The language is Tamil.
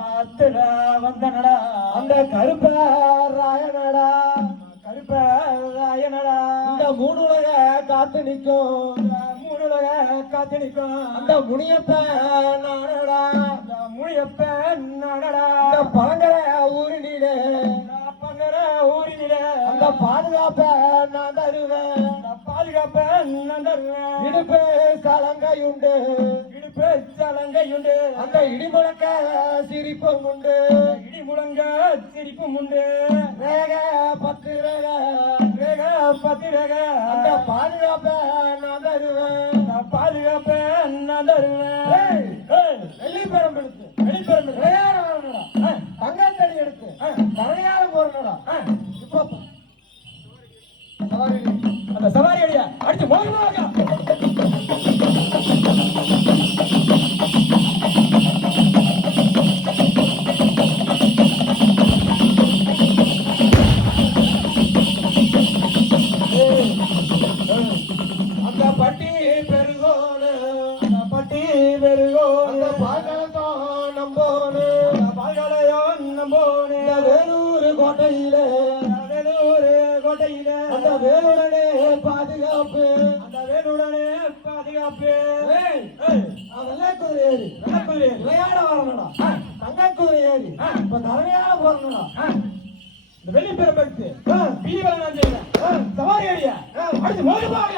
காத்துல வந்தனடா அந்த கருப்ப ராயனடா கருப்ப ராயனடா இந்த மூணு உலக காத்து நிற்கும் மூணு உலக காத்து நிற்கும் அந்த முனியப்ப நானடா அந்த முனியப்ப நானடா இந்த பழங்கர ஊரினிலே பங்கர ஊரினிலே அந்த பாதுகாப்ப நான் தருவேன் பாதுகாப்ப நான் தருவேன் இடுப்பு கலங்கையுண்டு இடுப்பு சலங்கையுண்டு அந்த இடிமுழக்க சிரிப்பும் உண்டு இடி முழங்க சிரிப்பும் உண்டு ரேக பத்து ரேக ரேக பத்து ரேக அந்த பாதுகாப்ப நான் தருவேன் பாதுகாப்ப நான் தருவேன் வெள்ளிப்பெரும் எடுத்து வெளிப்பெரும் விளையாட வரணுடா தங்கத்தடி எடுத்து கரையாட போறணுடா இப்போ அந்த சவாரி அடியா அடிச்சு மோகமாக அந்த பட்டி பெருகோனு பட்டி வெறுகோ அந்த பாகலத்தான் நம்போனு பால்களையோ நம்போனே இந்த வேலூர் கோட்டையிலே வேலூர் கோட்டையில அந்த வேலுடனே பாதுகாப்பு அந்த வேலுடனே பாதுகாப்பு வெள்ளை குதிரை ஏறி விளையாட வரணுடா தங்க குதிரை ஏறி இப்ப தரணையால போறணுடா இந்த வெளிப்பெரும்படுத்து வீரவான சவாரி அடியா அடிச்சு மோகமாக